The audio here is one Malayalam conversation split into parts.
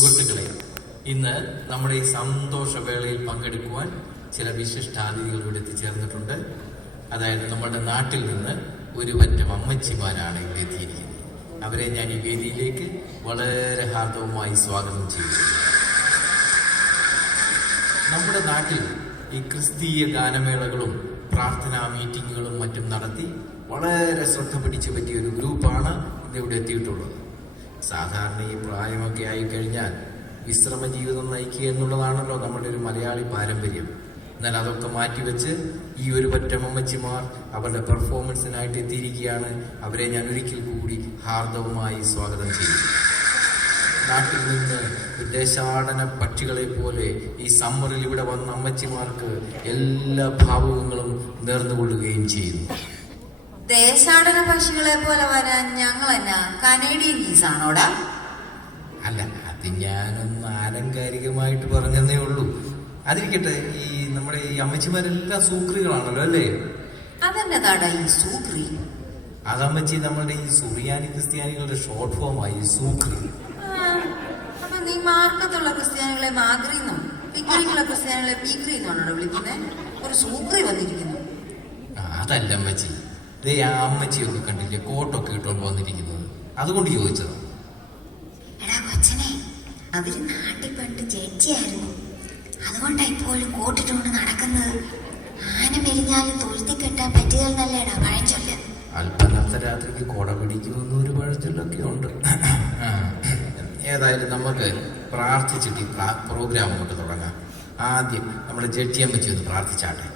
സുഹൃത്തുക്കളെ, ഇന്ന് നമ്മുടെ ഈ സന്തോഷവേളയിൽ പങ്കെടുക്കുവാൻ ചില വിശിഷ്ടാതിഥികൾ ഇവിടെ എത്തിച്ചേർന്നിട്ടുണ്ട്. അതായത് നമ്മുടെ നാട്ടിൽ നിന്ന് ഒരു പറ്റം അമ്മച്ചിമാരാണ് ഇവിടെ എത്തിയിരിക്കുന്നത്. അവരെ ഞാൻ ഈ വേദിയിലേക്ക് വളരെ ഹാർദവമായി സ്വാഗതം ചെയ്യുന്നു. നമ്മുടെ നാട്ടിൽ ഈ ക്രിസ്തീയ ഗാനമേളകളും പ്രാർത്ഥനാ മീറ്റിങ്ങുകളും മറ്റും നടത്തി വളരെ ശ്രദ്ധ പിടിച്ചു പറ്റിയ ഒരു ഗ്രൂപ്പാണ് ഇന്നിവിടെ എത്തിയിട്ടുള്ളത്. സാധാരണ ഈ പ്രായമൊക്കെ ആയിക്കഴിഞ്ഞാൽ വിശ്രമ ജീവിതം നയിക്കുക എന്നുള്ളതാണല്ലോ നമ്മുടെ ഒരു മലയാളി പാരമ്പര്യം. എന്നാൽ അതൊക്കെ മാറ്റിവെച്ച് ഈ ഒരു പറ്റം അമ്മച്ചിമാർ അവരുടെ പെർഫോമൻസിനായിട്ട് എത്തിയിരിക്കുകയാണ്. അവരെ ഞാൻ ഒരിക്കൽ കൂടി ഹാർദവമായി സ്വാഗതം ചെയ്യും. നാട്ടിൽ നിന്ന് ദേശാടന പക്ഷികളെ പോലെ ഈ സമ്മറിൽ ഇവിടെ വന്ന അമ്മച്ചിമാർക്ക് എല്ലാ ഭാവങ്ങളും നേർന്നുകൊള്ളുകയും ചെയ്യുന്നു. ദേശാടന പക്ഷികളെ പോലെ വരാൻ ഞങ്ങൾ എന്നാ കനേഡിയൻ ഗീസാണോടാ? അല്ല, അത് ഞാനൊന്ന് ആലങ്കാരികമായിട്ട് പറഞ്ഞതേ ഉള്ളൂ. അതിരിക്കട്ടെ, ഈ നമ്മുടെ ഈ അമ്മച്ചിമാരെല്ലാം സൂക്രികളാണല്ലോ അല്ലേ? അതെന്നതാടാ ഈ സൂക്രി? അതമ്മച്ചി നമ്മളുടെ ഈ സുറിയാനി ക്രിസ്ത്യാനികളുടെ ഷോർട്ട് ഫോമായി സൂക്രി. അപ്പൊ നീ മാർക്കത്തുള്ള ക്രിസ്ത്യാനികളെ മാഗ്രിന്നും പിക്രിക്കുള്ള ക്രിസ്ത്യാനികളെ പീക്രിന്നാണോ വിളിക്കുന്നത്? ഒരു സൂക്രി വന്നിരിക്കുന്നു. അതല്ല അമ്മച്ചി, ദേ ആ അമ്മച്ചിയൊക്കെ കണ്ടില്ലേ കോട്ടൊക്കെ ഇട്ടുകൊണ്ട് വന്നിരിക്കുന്നത്, അതുകൊണ്ട് ചോദിച്ചത്. എടാ കൊച്ചനെ, അവര് നാട്ടിൽ പണ്ട് ജഡ്ജിയായിരുന്നു, അതുകൊണ്ടാ ഇപ്പോഴും കോട്ടിട്ടുകൊണ്ട് നടക്കുന്നത്. ആന മെലിഞ്ഞാലും തൊഴുത്തി കെട്ടാൻ പറ്റുകയെന്നല്ലേടാ പഴഞ്ചൊല്ല്. അല്പനർത്തരാത്രിക്ക് കൊട പിടിക്കുമെന്ന് ഒരു പഴഞ്ചൊല്ലൊക്കെ ഉണ്ട്. ഏതായാലും നമുക്ക് പ്രാർത്ഥിച്ചിട്ട് ഈ പ്രോഗ്രാം കൊണ്ട് തുടങ്ങാം. ആദ്യം നമ്മുടെ ജഡ്ജി അമ്മച്ചി ഒന്ന് പ്രാർത്ഥിച്ചാട്ടെ.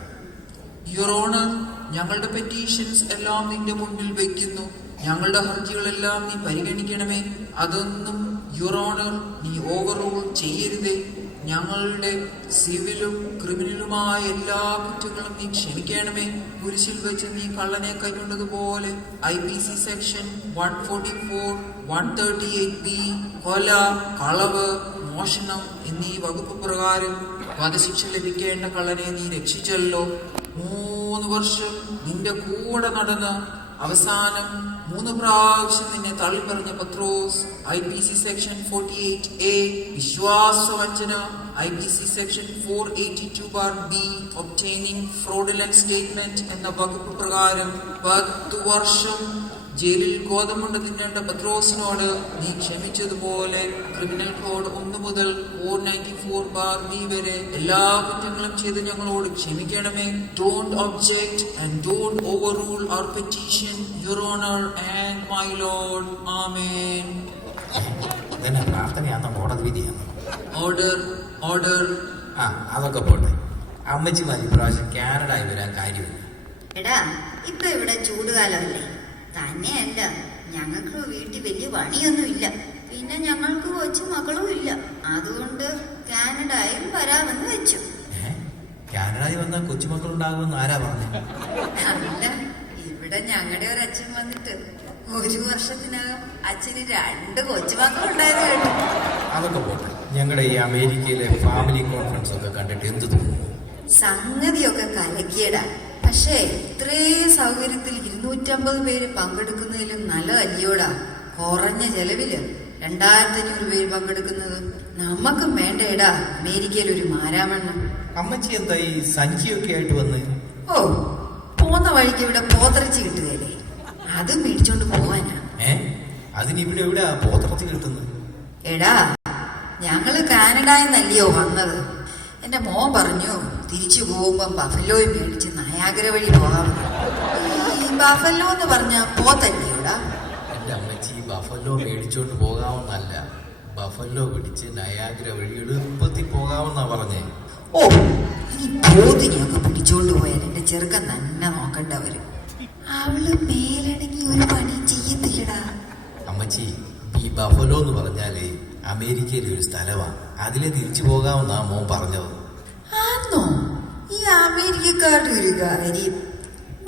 യുവർ ഓണർ, ഞങ്ങളുടെ പെറ്റീഷൻസ് എല്ലാം നിന്റെ മുൻപിൽ വയ്ക്കുന്നു. ഞങ്ങളുടെ ഹർജികളെല്ലാം നീ പരിഗണിക്കണമേ. അതൊന്നും യുവർ ഓണർ നീ ഓവർ റൂൾ ചെയ്യരുതേ. ഞങ്ങളുടെ സിവിലും ക്രിമിനലുമായ എല്ലാ കുറ്റങ്ങളും നീ ക്ഷമിക്കണമേ. കുരിശിൽ വെച്ച് നീ കള്ളനെ കൈക്കൊണ്ടതുപോലെ IPC സെക്ഷൻ 144, 138B കൊല, കളവ്, മോഷണം എന്നീ വകുപ്പ് പ്രകാരം വധശിക്ഷ ലഭിക്കേണ്ട കള്ളനെ നീ രക്ഷിച്ചല്ലോ. 3 വർഷം നിന്റെ കൂടെ നടന്ന് അവസാനം 3 പ്രാവശ്യം നിന്നെ തള്ളിപ്പറഞ്ഞ പത്രോസ് IPC section 48A വിശ്വാസവഞ്ചന, IPC section 482(b) obtaining fraudulent statement എന്ന വകുപ്പ് പ്രകാരം 10 വർഷം ജയിലിൽ ഗോതമ്പുണ്ട് തിന്നേണ്ട പത്രോസിനോട് നീ ക്ഷമിച്ചതുപോലെ ക്രിമിനൽ കോഡ് 1 മുതൽ 494(b) വരെ എല്ലാ കുറ്റങ്ങളും ചെയ്ത് ഞങ്ങളോട് ക്ഷമിക്കണമേ. Don't object and don't overrule our petition, your honour and my lord. ആമേൻ. പ്രാർത്ഥനയാണോ കോടതി വിധിയാണോ? Order, order. അതൊക്കെ പോട്ടെ. അമ്മച്ചിമാർ ഇപ്രാവശ്യം കാനഡയിൽ വരാൻ കാര്യമില്ല. എടാ, ഇപ്പൊ ഇവിടെ ചൂടുകാലമല്ലേ? തന്നെയല്ല, ഞങ്ങൾക്ക് വീട്ടിൽ വലിയ പണിയൊന്നുമില്ല, പിന്നെ ഞങ്ങൾക്ക് കൊച്ചു മക്കളും ഇല്ല. അതുകൊണ്ട് കാനഡയിൽ വരാമെന്ന് വെച്ചു. കാനഡയിൽ വന്നാൽ കൊച്ചുമക്കൾ ഉണ്ടാകുമെന്ന് ആരാ പറഞ്ഞത്? അല്ല, ഇവിടെ ഞങ്ങളുടെ ഒരു അച്ഛൻ വന്നിട്ട് 1 വർഷത്തിനകം അച്ഛന് 2 കൊച്ചുമക്കൾ ഉണ്ടായത് കേട്ടു. അതൊക്കെ പോട്ടെ. ഞങ്ങളുടെ ഈ അമേരിക്കയിലെ ഫാമിലി കോൺഫറൻസ് ഒക്കെ കണ്ടിട്ട് എന്ത് തോന്നുന്നു? സംഗതിയൊക്കെ കലക്കിയടാ. പക്ഷേ ഇത്രയും സൗകര്യത്തിൽ 250 പേര് പങ്കെടുക്കുന്നതിലും നല്ലതല്ലയോടാ കുറഞ്ഞ ചെലവില് 2500 പേര് പങ്കെടുക്കുന്നത്. നമുക്കും വേണ്ടേടാ അമേരിക്കയിൽ ഒരു മാരാമണ്ണം. അമ്മച്ചി എന്താ ഈ സഞ്ചിയൊക്കെ ആയിട്ട് വന്ന്? ഓ, പോന്ന വഴിക്ക് ഇവിടെ പോത്തിറച്ചി കിട്ടുകയല്ലേ, അത് മേടിച്ചോണ്ട് പോവാനാ. അതിനിവിടെ എവിടെ പോത്തിറച്ചി കിട്ടുന്നത്? എടാ, ഞങ്ങള് കാനഡയിൽ നല്ലയോ വന്നത്. എന്റെ മോൻ പറഞ്ഞു തിരിച്ചു പോകുമ്പം ബഫലോയും മേടിച്ച് നയാഗ്ര വഴി പോകാം. ഈ ബഫലോ എന്ന് പറഞ്ഞ പോത്തല്ലയോടാ? എന്റെ അമ്മച്ചി ബഫല്ലോ മേടിച്ചോണ്ട് പോകാമെന്നല്ല, ബഫല്ലോ പിടിച്ച് നയാഗ്ര വഴി എളുപ്പത്തിൽ പോകാമെന്നാ പറഞ്ഞേ. ഓ, ഈ പോത്തിനെയൊക്കെ പിടിച്ചോണ്ട് പോയാൽ എന്റെ ചെറുക്കൻ തന്നെ നോക്കണ്ട വരും. അവള് മേലടങ്ങി ഒരു പണിയും ചെയ്യത്തില്ലടാ. അമ്മച്ചി, ഈ ബഫലോ എന്ന് പറഞ്ഞാലേ അമേരിക്കയിലെ ഒരു സ്ഥലമാണ്, അതിലെ തിരിച്ചു പോകാമെന്നാ മോൻ പറഞ്ഞത്. ആന്നോ? ഈ അമേരിക്കക്കാരുടെ ഒരു കാര്യം,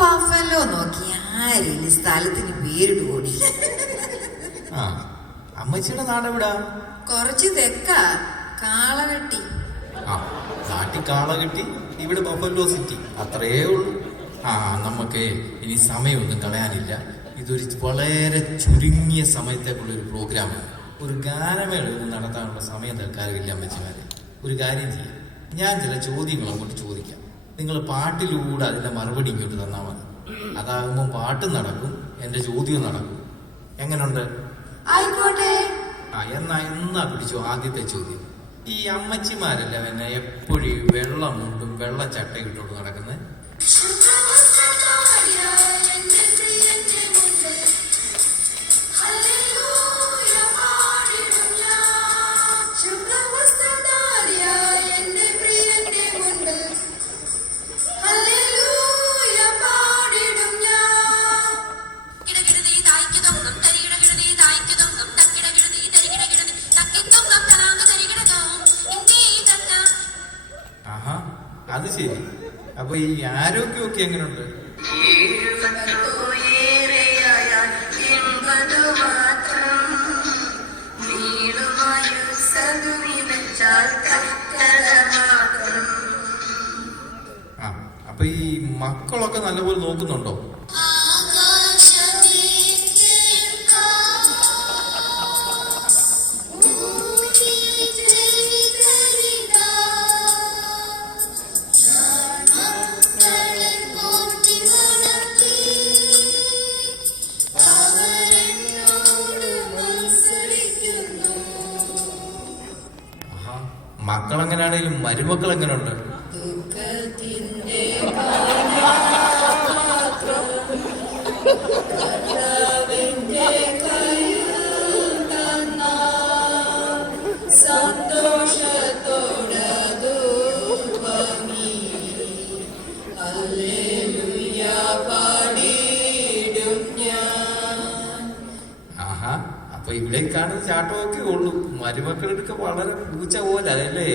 ബഫലോ നോക്കി ആരെങ്കിലും സ്ഥലത്തിന് പേരിടുകൂടി. അമ്മച്ചിയുടെ നാടെവിടാ? കുറച്ച് തെക്കാ, കാളകെട്ടി. നാട്ടിൽ കാളകെട്ടി, ഇവിടെ ബഫല്ലോ സിറ്റി, അത്രേ ഉള്ളൂ. നമുക്ക് ഇനി സമയമൊന്നും കളയാനില്ല. ഇതൊരു വളരെ ചുരുങ്ങിയ സമയത്തേക്കുള്ളൊരു പ്രോഗ്രാമാണ്. ഒരു ഗാനമേള ഒന്നും നടത്താനുള്ള സമയം തൽക്കാലം ഇല്ല അമ്മച്ചിമാരെ. ഒരു കാര്യം ചെയ്യാം, ഞാൻ ചില ചോദ്യങ്ങൾ അങ്ങോട്ട് ചോദിക്കാം. നിങ്ങൾ പാട്ടിലൂടെ അതിന്റെ മറുപടി ഇങ്ങോട്ട് തന്നാൽ മതി. അതാകുമ്പോൾ പാട്ടും നടക്കും, എന്റെ ചോദ്യവും നടക്കും. എങ്ങനുണ്ട്? ആയിക്കോട്ടെ. എന്നാ പിടിച്ചു ആദ്യത്തെ ചോദ്യം. ഈ അമ്മച്ചിമാരല്ല എന്നെ എപ്പോഴും വെള്ളം മുണ്ടും വെള്ളച്ചട്ടയും ഇട്ടോട്ട് നടക്കുന്നത്? അത് ശരി. അപ്പൊ ഈ ആരോഗ്യമൊക്കെ എങ്ങനെയുണ്ട്? അപ്പൊ ഈ മക്കളൊക്കെ നല്ലപോലെ നോക്കുന്നുണ്ടോ? മക്കളെങ്ങനെയാണെങ്കിലും മരുമക്കൾ എങ്ങനെയുണ്ട്? ആഹാ, അപ്പൊ ഇവിടെ കാണുന്ന ചാട്ടമൊക്കെ ഉള്ളൂ. മരുമക്കളെടുക്ക വളരെ പൂച്ച പോലെ അല്ലേ?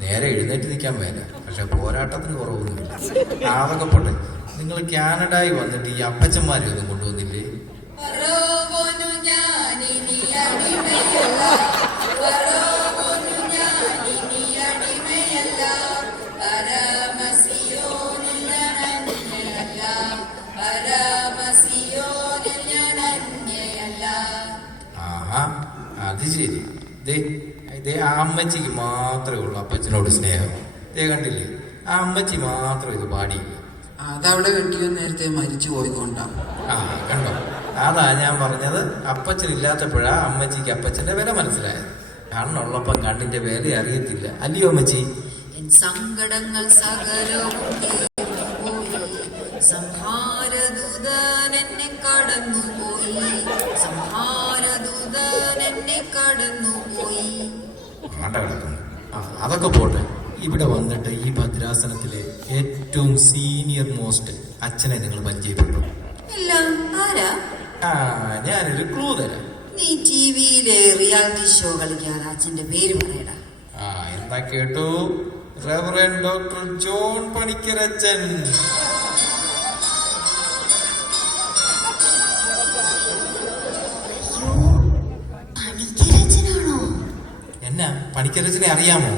നേരെ എഴുന്നേറ്റ് നിൽക്കാൻ വേല, പക്ഷെ പോരാട്ടത്തിന് കുറവൊന്നുമില്ല. അതൊക്കെ പോട്ടെ, നിങ്ങൾ കാനഡയിൽ വന്നിട്ട് ഈ അപ്പച്ചന്മാരെ ഒന്നും കൊണ്ടുവന്നില്ലേ? ആഹാ, അത് ശരി. ഇതേ ആ അമ്മച്ചിക്ക് മാത്രമേ ഉള്ളൂ അപ്പച്ചനോട് സ്നേഹം. ഇതേ കണ്ടില്ലേ, ആ അമ്മച്ചി മാത്രം ഇത് പാടിയില്ല. അതവിടെ കെട്ടിയോ നേരത്തെ മരിച്ചു പോയിക്കൊണ്ടാവും. കണ്ടോ, അതാ ഞാൻ പറഞ്ഞത്. അപ്പച്ചനില്ലാത്തപ്പോഴാ അമ്മച്ചിക്ക് അപ്പച്ചന്റെ വില മനസ്സിലായത്. കണ്ണുള്ളപ്പം കണ്ണിന്റെ വില അറിയത്തില്ല, അല്ലയോ അമ്മച്ചി? സങ്കടങ്ങൾ സകലവും സംഹാരദൂതൻ എന്നെ കടന്നുപോയി, സംഹാരദൂതൻ എന്നെ കടന്നുപോയി. കിടക്കുന്നു. അതൊക്കെ പോട്ടെ, ഇവിടെ വന്നിട്ട് ഈ ഭദ്രാസനത്തിലെ ഏറ്റവും സീനിയർ മോസ്റ്റ് അച്ഛനെ നിങ്ങൾ പരിചയപ്പെട്ടു? ഇല്ല. ആരാ? ഞാനൊരു ക്ലൂ തരാം. നീ ടിവിയിലെ റിയാലിറ്റി ഷോ കളിക്കാതെ അച്ഛന്റെ പേര് പറയടാ. എന്താ കേട്ടു? റെവറൻഡ് ഡോക്ടർ ജോൺ പണിക്കരച്ചൻ. എന്നാ പണിക്കരച്ചനെ അറിയാമോ?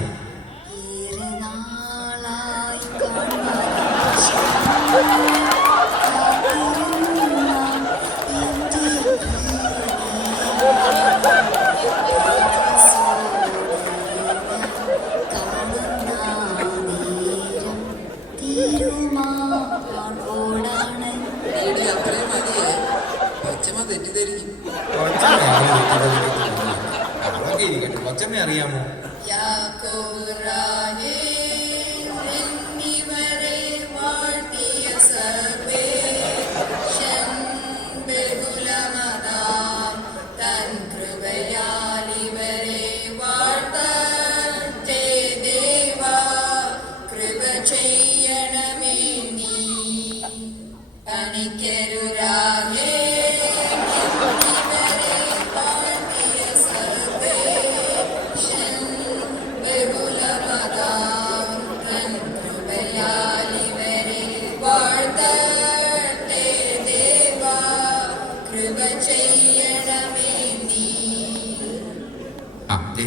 അതൊക്കെ ഇരിക്കട്ടെ, കൊച്ചമ്മ അറിയാമോ?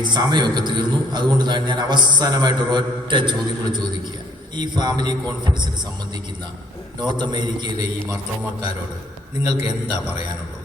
സമയമൊക്കെ തീർന്നു. അതുകൊണ്ട് തന്നെ ഞാൻ അവസാനമായിട്ട് ഒരൊറ്റ ചോദ്യം കൂടെ ചോദിക്കുക. ഈ ഫാമിലി കോൺഫറൻസിന് സംബന്ധിക്കുന്ന നോർത്ത് അമേരിക്കയിലെ ഈ മർത്തോമക്കാരോട് നിങ്ങൾക്ക് എന്താ പറയാനുള്ളത്?